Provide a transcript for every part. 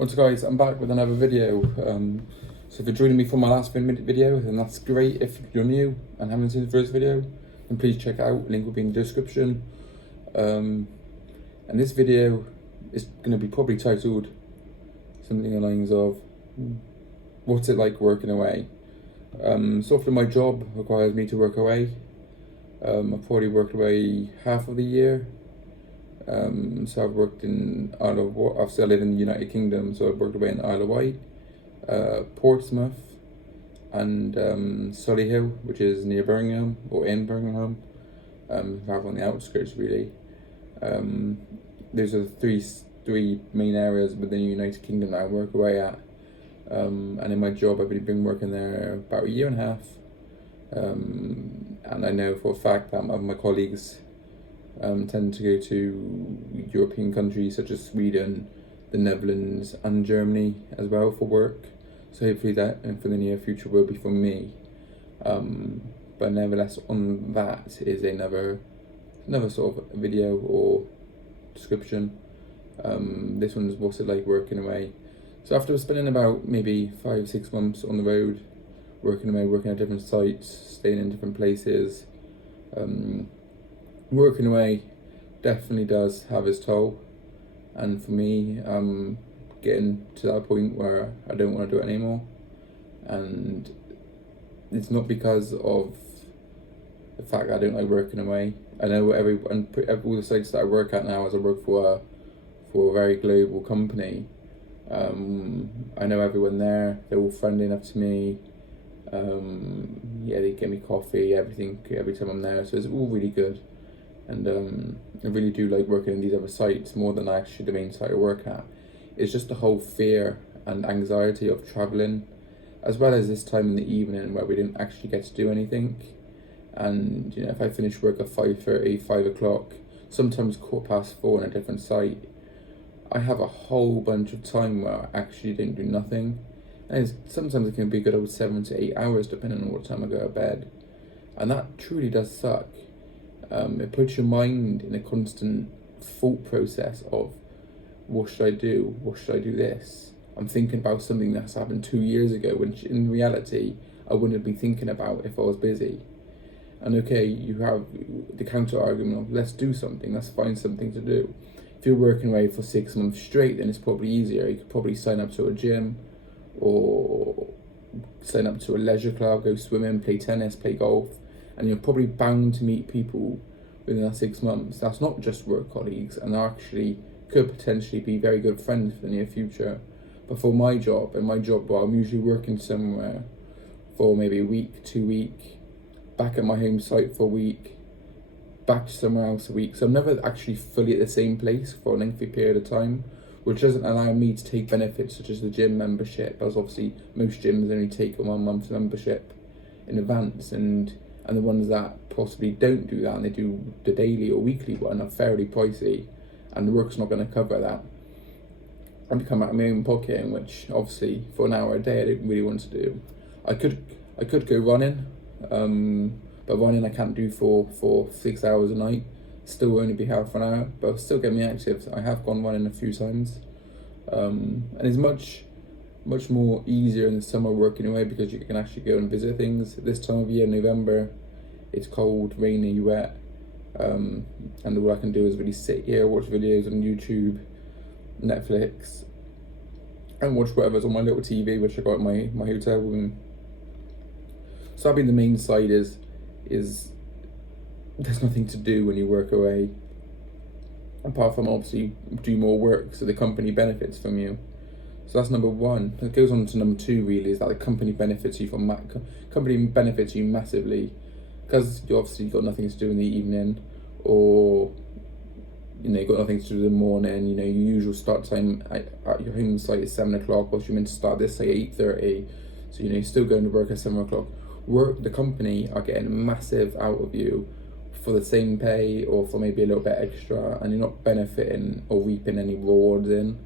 What's up guys, I'm back with another video. So if you're joining me for my last video, then that's great. If you're new and haven't seen the first video, then please check it out, link will be in the description. And this video is going to be probably titled something along the lines of, what's it like working away? So often my job requires me to work away. I've probably worked away half of the year. So I've worked in Isle of Wight. Obviously I live in the United Kingdom, so I've worked away in Isle of Wight, Portsmouth, and Solihull, which is near Birmingham, or in Birmingham, rather on the outskirts really. Those are the three main areas within the United Kingdom that I work away at. And in my job I've been working there about a year and a half. And I know for a fact that my colleagues tend to go to European countries such as Sweden, the Netherlands and Germany as well for work. So hopefully that for the near future will be for me. But nevertheless, on that is another sort of video or description. This one's what's it like working away. So after spending about maybe 5-6 months on the road, working at different sites, staying in different places, working away definitely does have its toll, and for me, I'm getting to that point where I don't want to do it anymore. And it's not because of the fact that I don't like working away. I know all the sites that I work at now, as I work for a very global company, I know everyone there, they're all friendly enough to me. They give me coffee, everything, every time I'm there, so it's all really good. And I really do like working in these other sites more than actually the main site I work at. It's just the whole fear and anxiety of travelling, as well as this time in the evening where we didn't actually get to do anything. And you know, if I finish work at 5:30, 5 o'clock, sometimes 4:15 on a different site, I have a whole bunch of time where I actually didn't do nothing. And sometimes it can be a good old 7 to 8 hours depending on what time I go to bed. And that truly does suck. It puts your mind in a constant thought process of, what should I do? What should I do this? I'm thinking about something that's happened 2 years ago, which in reality, I wouldn't be thinking about if I was busy. And okay, you have the counter argument of, let's do something, let's find something to do. If you're working away for 6 months straight, then it's probably easier. You could probably sign up to a gym, or sign up to a leisure club, go swimming, play tennis, play golf, and you're probably bound to meet people within that 6 months. That's not just work colleagues, and actually could potentially be very good friends for the near future. But for my job, well, I'm usually working somewhere for maybe a week, 2 weeks, back at my home site for a week, back to somewhere else a week. So I'm never actually fully at the same place for a lengthy period of time, which doesn't allow me to take benefits such as the gym membership, as obviously most gyms only take a 1 month membership in advance, and the ones that possibly don't do that and they do the daily or weekly one are fairly pricey, and the work's not going to cover that. I become out of my own pocket, which obviously for an hour a day I didn't really want to do. I could go running, but running I can't do for 6 hours a night. Still only be half an hour, but still get me active. I have gone running a few times, and it's much more easier in the summer working away because you can actually go and visit things. This time of year, November, it's cold, rainy, wet, and all I can do is really sit here, watch videos on YouTube, Netflix, and watch whatever's on my little TV, which I got in my hotel room. So I think the main side is there's nothing to do when you work away, apart from obviously do more work, so the company benefits from you. So that's number one. It goes on to number two really, is that the company benefits you massively, because you obviously got nothing to do in the evening, or you know, you got nothing to do in the morning. You know, your usual start time at your home site is 7 o'clock, whilst you're meant to start this say 8:30. So you know, you're still going to work at 7 o'clock. The company are getting massive out of you for the same pay, or for maybe a little bit extra, and you're not benefiting or reaping any rewards in.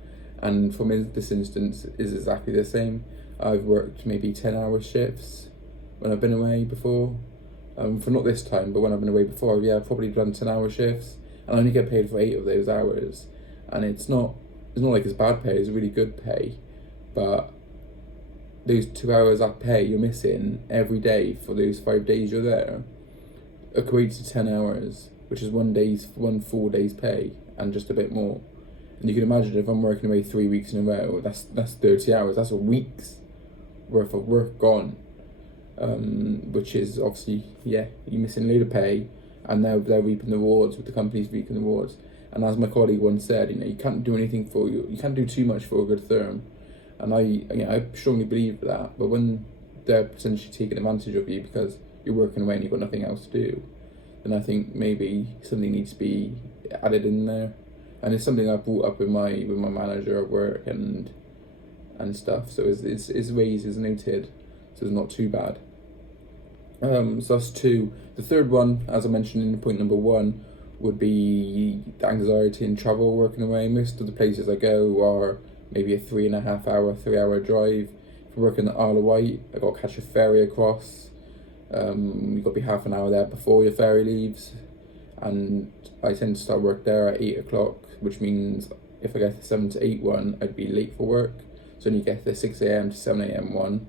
And for me, this instance is exactly the same. I've worked maybe 10-hour shifts when I've been away before. For not this time, but when I've been away before, I've probably done 10-hour shifts, and I only get paid for 8 of those hours. And it's not it's not like it's bad pay, it's really good pay, but those 2 hours that pay you're missing every day for those 5 days you're there equates to 10 hours, which is one full day's pay and just a bit more. And you can imagine if I'm working away 3 weeks in a row, that's 30 hours. That's a week's worth of work gone. Which is obviously, you're missing a load of pay, and now they're reaping the rewards with the companies reaping the rewards. And as my colleague once said, you can't do anything for you can't do too much for a good firm. And I strongly believe that. But when they're potentially taking advantage of you because you're working away and you've got nothing else to do, then I think maybe something needs to be added in there. And it's something I brought up with my manager at work and stuff. So it's raised, it's noted, so it's not too bad. So that's two. The third one, as I mentioned in point number one, would be the anxiety in travel working away. Most of the places I go are maybe a 3.5 hour drive. If you're working at Isle of Wight, I got to catch a ferry across. You've got to be half an hour there before your ferry leaves, and I tend to start work there at 8 o'clock, which means if I get the 7 to 8 one, I'd be late for work. So then you get the 6 a.m. to 7 a.m. one,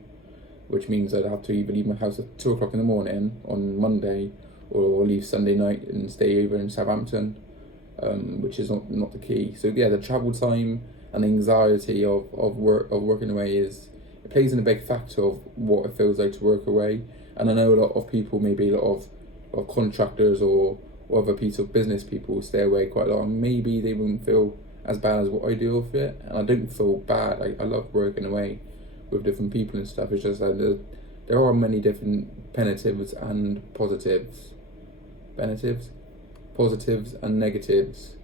which means I'd have to either leave my house at 2 o'clock in the morning on Monday, or leave Sunday night and stay over in Southampton, which is not the key. So yeah, the travel time and the anxiety of working away it plays in a big factor of what it feels like to work away. And I know a lot of people, maybe a lot of contractors or other piece of business people stay away quite a lot, and maybe they wouldn't feel as bad as what I do with it. And I don't feel bad. I love working away with different people and stuff. It's just that there are many different positives and negatives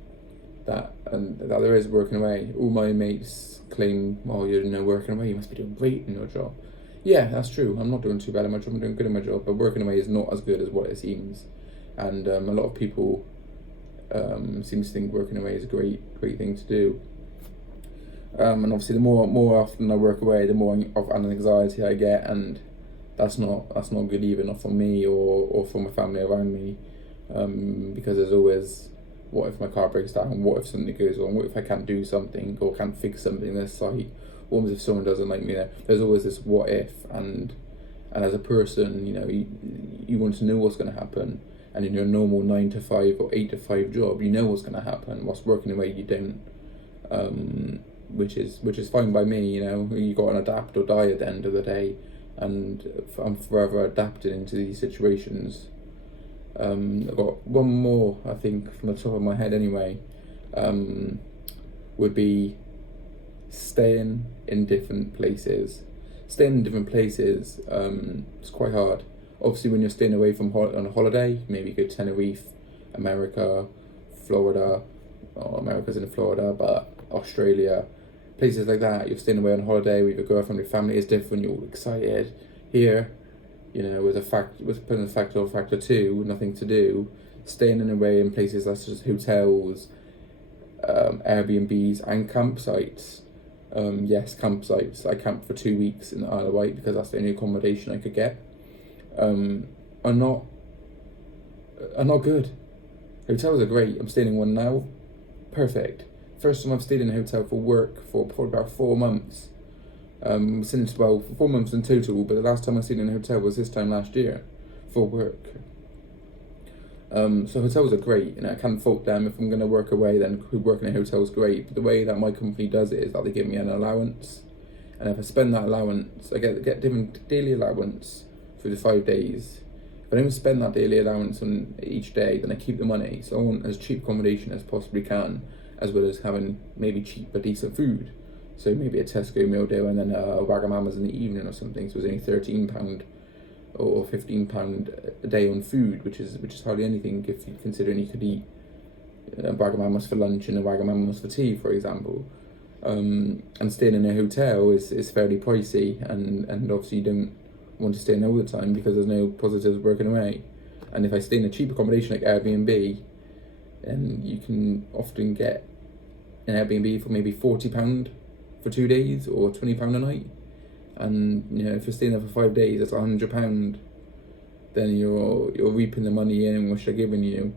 that there is working away. All my mates claim, well, you're working away, you must be doing great in your job. Yeah, that's true. I'm not doing too bad in my job. I'm doing good in my job, but working away is not as good as what it seems. And a lot of people seem to think working away is a great thing to do. And obviously, the more often I work away, the more of an anxiety I get, and that's not good either, not for me or for my family around me, because there's always, what if my car breaks down? What if something goes wrong? What if I can't do something or can't fix something in this site? What if someone doesn't like me there? There's always this what if, and as a person, you want to know what's going to happen. And in your normal 9 to 5 or 8 to 5 job, you know what's going to happen. Whilst working away, you don't, which is fine by me. You got to adapt or die at the end of the day, and I'm forever adapted into these situations. I've got one more, I think, from the top of my head anyway, would be staying in different places. Staying in different places, it's quite hard. Obviously, when you're staying away from on a holiday, maybe you go to Tenerife, America, Florida, or America's in Florida, but Australia, places like that, you're staying away on holiday with your girlfriend, your family is different, you're all excited. Here, with factor two, nothing to do, staying away in places such as hotels, Airbnbs, and campsites. Yes, campsites. I camped for 2 weeks in the Isle of Wight because that's the only accommodation I could get. Are not good. Hotels are great. I'm staying in one now. Perfect. First time I've stayed in a hotel for work for about 4 months. 4 months in total, but the last time I stayed in a hotel was this time last year for work. So hotels are great, I can't fault them. If I'm going to work away, then working in a hotel is great. But the way that my company does it is that they give me an allowance, and if I spend that allowance, I get different daily allowance for the 5 days. If I don't spend that daily allowance on each day, then I keep the money. So I want as cheap accommodation as possibly can, as well as having maybe cheap but decent food. So maybe a Tesco meal deal and then a Wagamama's in the evening or something. So it's only £13 or £15 a day on food, which is hardly anything if you considering you could eat a Wagamama's for lunch and a Wagamama's for tea, for example. And staying in a hotel is fairly pricey, and obviously you don't want to stay in all the time because there's no positives working away. And if I stay in a cheap accommodation like Airbnb, and you can often get an Airbnb for maybe £40 for 2 days or £20 a night. And if you're staying there for 5 days, that's £100. Then you're reaping the money in which they're giving you.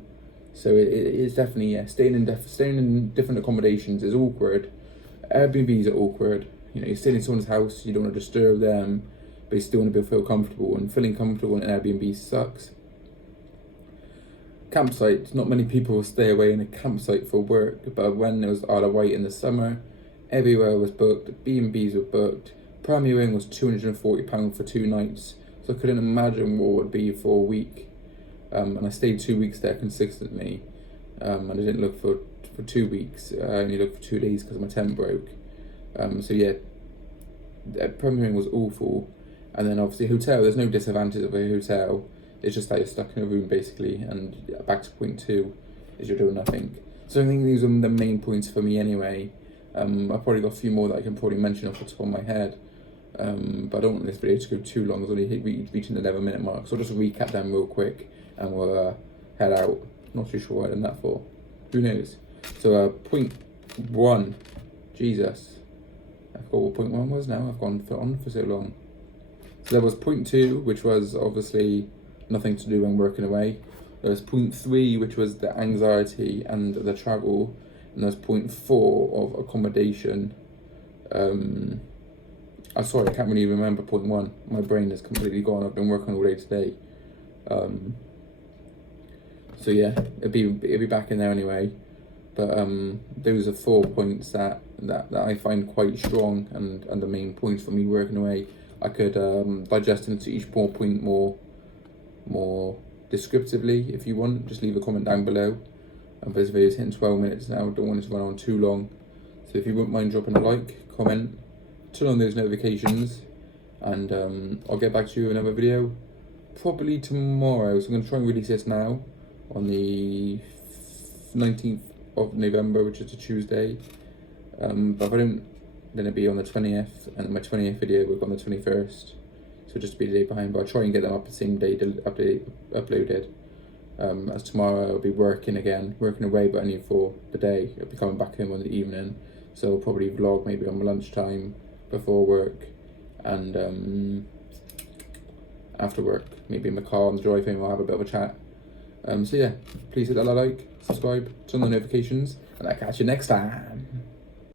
So it is definitely staying in different accommodations is awkward, Airbnbs are awkward. You know, you're staying in someone's house, you don't want to disturb them, but you still want to feel comfortable. And feeling comfortable in an Airbnb sucks. Campsites, not many people stay away in a campsite for work, but when it was Isle of Wight in the summer, everywhere was booked, B&Bs were booked. Premiering was £240 for 2 nights, so I couldn't imagine what it would be for a week. And I stayed 2 weeks there consistently, and I didn't look for 2 weeks. I only looked for 2 days because my tent broke. So yeah, premiering was awful. And then obviously hotel, there's no disadvantage of a hotel. It's just that you're stuck in a room basically, and back to point 2 is you're doing nothing. So I think these are the main points for me anyway. I've probably got a few more that I can probably mention off the top of my head. But I don't want this video to go too long. It's only reaching the 11-minute mark. So I'll just recap them real quick and we'll head out. Not too sure what I done that for. Who knows? So point 1. Jesus. I forgot what point 1 was now. I've gone on for so long. So there was point 2, which was obviously nothing to do when working away. There was point 3, which was the anxiety and the travel. And there's point 4 of accommodation. I'm sorry, I can't really remember point 1. My brain is completely gone. I've been working all day today. So yeah, it'll be back in there anyway. But those are 4 points that I find quite strong and the main points for me working away. I could digest into each point more descriptively if you want. Just leave a comment down below. And this video's hitting 12 minutes now. I don't want it to run on too long. So if you wouldn't mind dropping a like, comment, turn on those notifications, and I'll get back to you with another video probably tomorrow. So I'm going to try and release this now on the 19th of November, which is a Tuesday. But if I don't, then it'll be on the 20th, and my 20th video will be on the 21st. So just be a day behind, but I'll try and get them up the same day uploaded. As tomorrow I'll be working away, but only for the day. I'll be coming back home on the evening, so I'll probably vlog maybe on my lunchtime before work, and after work, maybe in the car on the drive home, I'll have a bit of a chat. So yeah, please hit that like, subscribe, turn on the notifications, and I'll catch you next time.